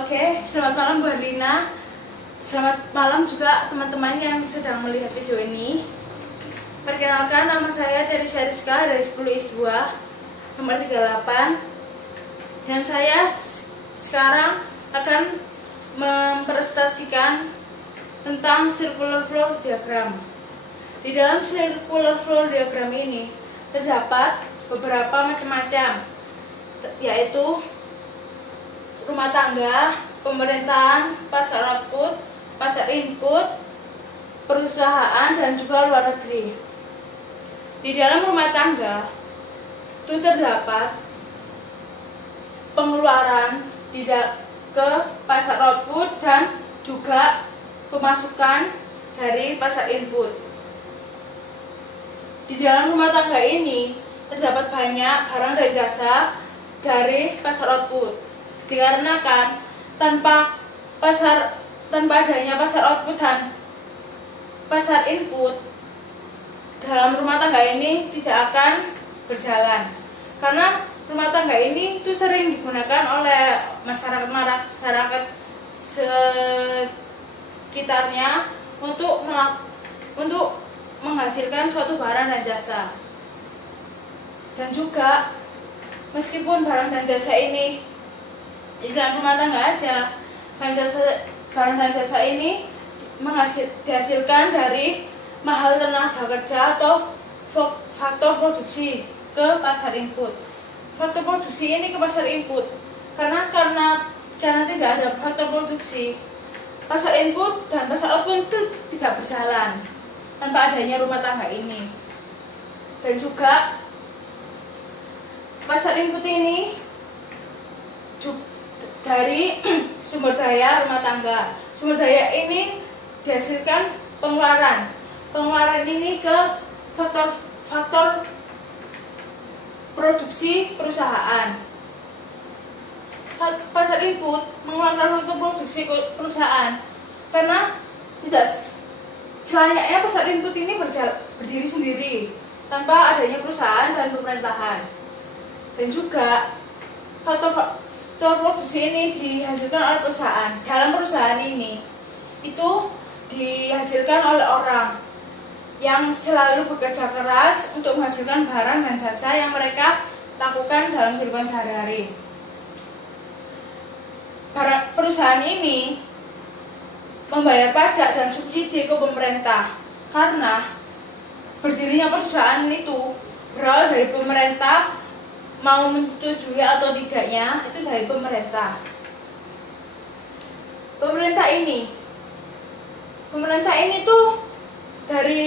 Oke, selamat malam Bu Herlina. Selamat malam juga teman-teman yang sedang melihat video ini. Perkenalkan, nama saya Terisha Rizka dari 10IS2 nomor 38. Dan saya sekarang akan mempresentasikan tentang circular flow diagram. Di dalam circular flow diagram ini terdapat beberapa macam-macam, yaitu rumah tangga, pemerintahan, pasar output, pasar input, perusahaan, dan juga luar negeri. Di dalam rumah tangga itu terdapat pengeluaran ke pasar output dan juga pemasukan dari pasar input. Di dalam rumah tangga ini terdapat banyak barang dan jasa dari pasar output. Dikarenakan tanpa adanya pasar output dan pasar input, dalam rumah tangga ini tidak akan berjalan. Karena rumah tangga ini itu sering digunakan oleh masyarakat sekitarnya untuk menghasilkan suatu barang dan jasa. Dan juga meskipun barang dan jasa ini di dalam rumah tangga aja, barang dan jasa ini dihasilkan dari mahal tenaga kerja atau faktor produksi ke pasar input. Faktor produksi ini ke pasar input karena tidak ada faktor produksi, pasar input dan pasar output itu tidak berjalan tanpa adanya rumah tangga ini. Dan juga pasar input ini dari sumber daya rumah tangga. Sumber daya ini dihasilkan pengeluaran. Pengeluaran ini ke faktor produksi perusahaan. Pasar input mengeluarkan faktor produksi perusahaan karena tidak selayaknya pasar input ini berdiri sendiri tanpa adanya perusahaan dan pemerintahan. Dan juga faktor produksi ini dihasilkan oleh perusahaan. Dalam perusahaan ini itu dihasilkan oleh orang yang selalu bekerja keras untuk menghasilkan barang dan jasa yang mereka lakukan dalam kehidupan sehari-hari. Perusahaan ini membayar pajak dan subsidi ke pemerintah karena berdirinya perusahaan itu berawal dari pemerintah. Mau menyetujui atau tidaknya itu dari pemerintah. Pemerintah ini tuh dari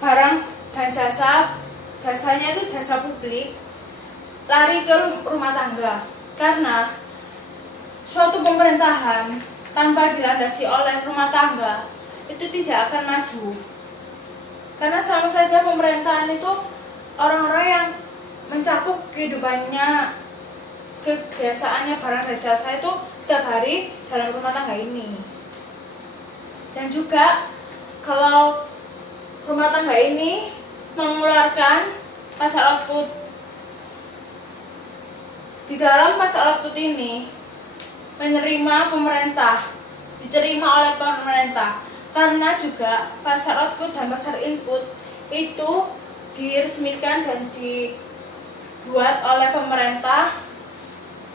barang dan jasanya itu jasa publik lari ke rumah tangga karena suatu pemerintahan tanpa dilandasi oleh rumah tangga itu tidak akan maju. Karena sama saja pemerintahan itu orang-orang yang mencakup kehidupannya, kebiasaannya barang dan jasa itu setiap hari dalam rumah tangga ini. Dan juga kalau rumah tangga ini mengeluarkan pasar output, di dalam pasar output ini diterima oleh pemerintah karena juga pasar output dan pasar input itu diresmikan dan dibuat oleh pemerintah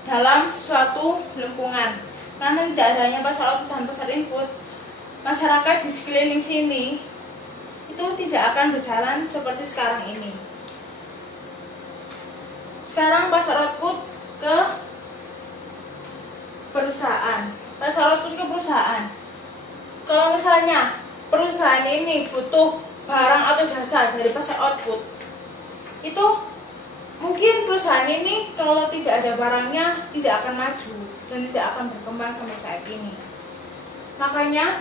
dalam suatu lingkungan. Karena tidak adanya pasar output dan pasar input, masyarakat di sekeliling sini itu tidak akan berjalan seperti sekarang ini. Sekarang pasar output ke perusahaan. Pasar output ke perusahaan. Kalau misalnya perusahaan ini butuh barang atau jasa dari pasar output, itu mungkin perusahaan ini kalau tidak ada barangnya tidak akan maju dan tidak akan berkembang sampai saat ini. Makanya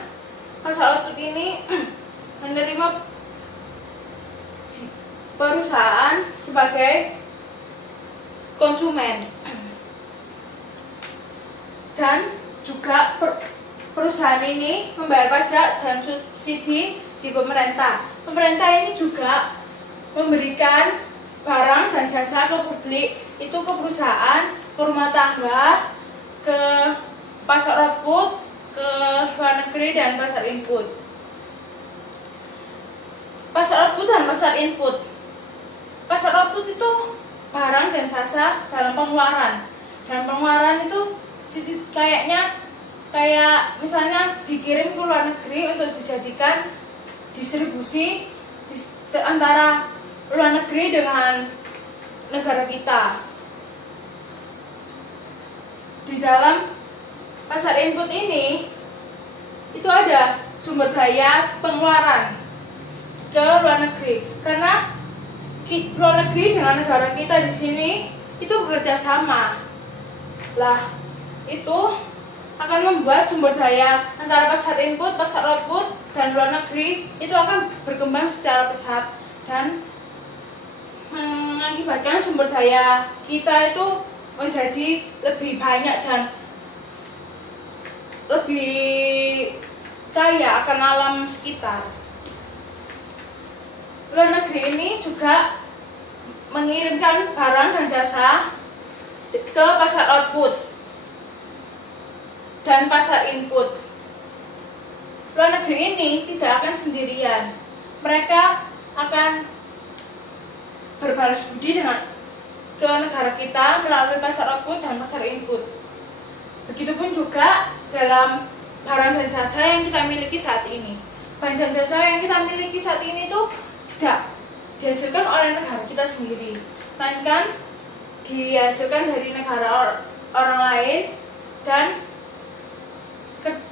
pasar output ini menerima perusahaan sebagai konsumen dan juga perusahaan ini membayar pajak dan subsidi di pemerintah. Pemerintah ini juga memberikan barang dan jasa ke publik, itu ke perusahaan, ke rumah tangga, ke ke pasar output, ke luar negeri, dan pasar input. Pasar output dan pasar input. Pasar output itu barang dan jasa dalam pengeluaran. Dan pengeluaran itu kayak misalnya dikirim ke luar negeri untuk dijadikan distribusi antara luar negeri dengan negara kita. Di dalam pasar input ini itu ada sumber daya pengeluaran ke luar negeri, karena luar negeri dengan negara kita di sini itu bekerja sama. Lah, itu akan membuat sumber daya antara pasar input, pasar output, dan luar negeri itu akan berkembang secara pesat dan mengakibatkan sumber daya kita itu menjadi lebih banyak dan lebih kaya akan alam sekitar. Luar negeri ini juga mengirimkan barang dan jasa ke pasar output dan pasar input. Luar negeri ini tidak akan sendirian. Mereka akan berbalas budi ke negara kita melalui pasar output dan pasar input. Begitupun juga dalam barang dan jasa yang kita miliki saat ini. Barang dan jasa yang kita miliki saat ini itu tidak dihasilkan oleh negara kita sendiri, melainkan dihasilkan dari negara orang lain dan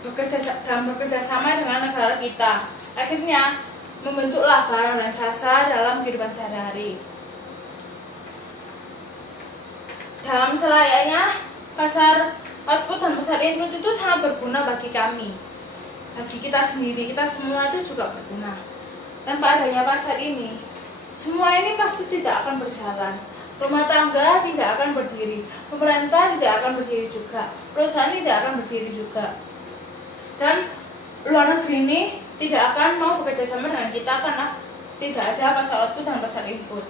bekerja sama dengan negara kita. Akhirnya membentuklah barang dan jasa dalam kehidupan sehari-hari. Dalam selayaknya pasar output dan pasar input itu sangat berguna bagi kami, bagi kita sendiri, kita semua itu juga berguna. Tanpa adanya pasar ini, semua ini pasti tidak akan berjalan. Rumah tangga tidak akan berdiri, pemerintah tidak akan berdiri juga, perusahaan tidak akan berdiri juga. Dan luar negeri ini tidak akan mau bekerja sama dengan kita karena tidak ada pasar output dan pasar input.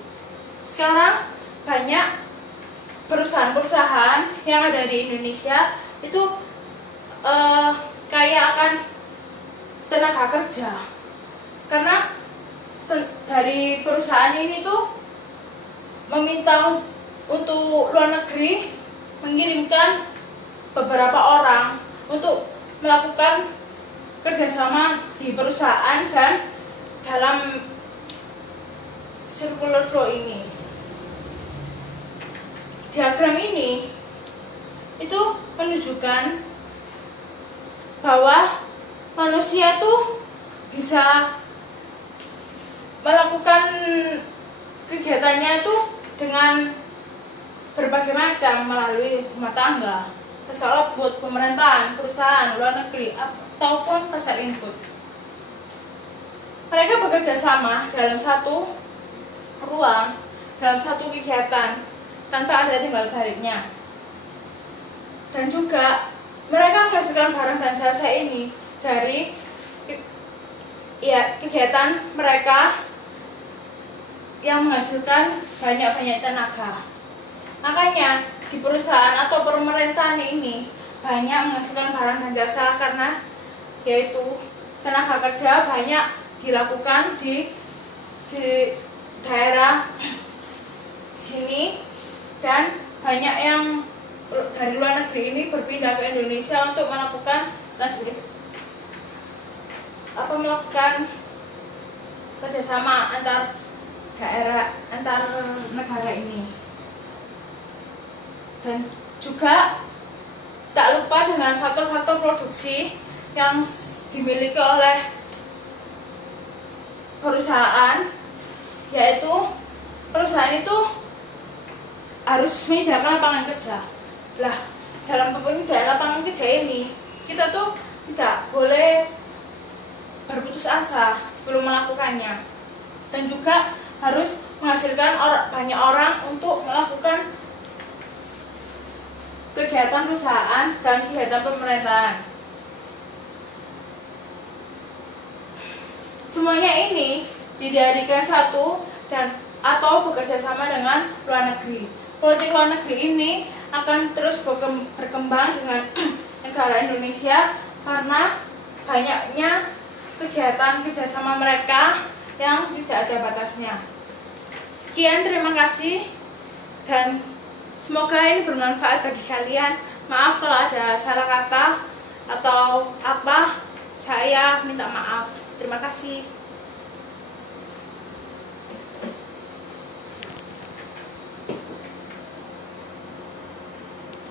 Sekarang banyak perusahaan-perusahaan yang ada di Indonesia itu kaya akan tenaga kerja, karena dari perusahaan ini tuh meminta untuk luar negeri mengirimkan beberapa orang untuk melakukan kerjasama di perusahaan dan dalam circular flow ini. Diagram ini itu menunjukkan bahwa manusia tuh bisa melakukan kegiatannya itu dengan berbagai macam melalui rumah tangga, pasar output, pemerintahan, perusahaan, luar negeri, ataupun pasar input. Mereka bekerja sama dalam satu ruang, dalam satu kegiatan, tanpa ada timbal baliknya. Dan juga mereka menghasilkan barang dan jasa ini dari kegiatan mereka yang menghasilkan banyak-banyak tenaga. Makanya di perusahaan atau pemerintahan ini banyak menghasilkan barang dan jasa, karena yaitu tenaga kerja banyak dilakukan di daerah sini, dan banyak yang dari luar negeri ini berpindah ke Indonesia untuk melakukan melakukan kerjasama antar daerah, antar negara ini. Dan juga tak lupa dengan faktor-faktor produksi yang dimiliki oleh perusahaan, yaitu perusahaan itu harus menyediakan lapangan kerja. Lah, dalam penyediaan lapangan kerja ini kita tuh tidak boleh berputus asa sebelum melakukannya, dan juga harus menghasilkan banyak orang untuk melakukan kegiatan perusahaan dan kegiatan pemerintahan. Semuanya ini didirikan satu dan atau bekerja sama dengan luar negeri. Politik luar negeri ini akan terus berkembang dengan negara Indonesia karena banyaknya kegiatan kerjasama mereka yang tidak ada batasnya. Sekian, terima kasih, dan semoga ini bermanfaat bagi kalian. Maaf kalau ada salah kata atau apa, saya minta maaf. Terima kasih.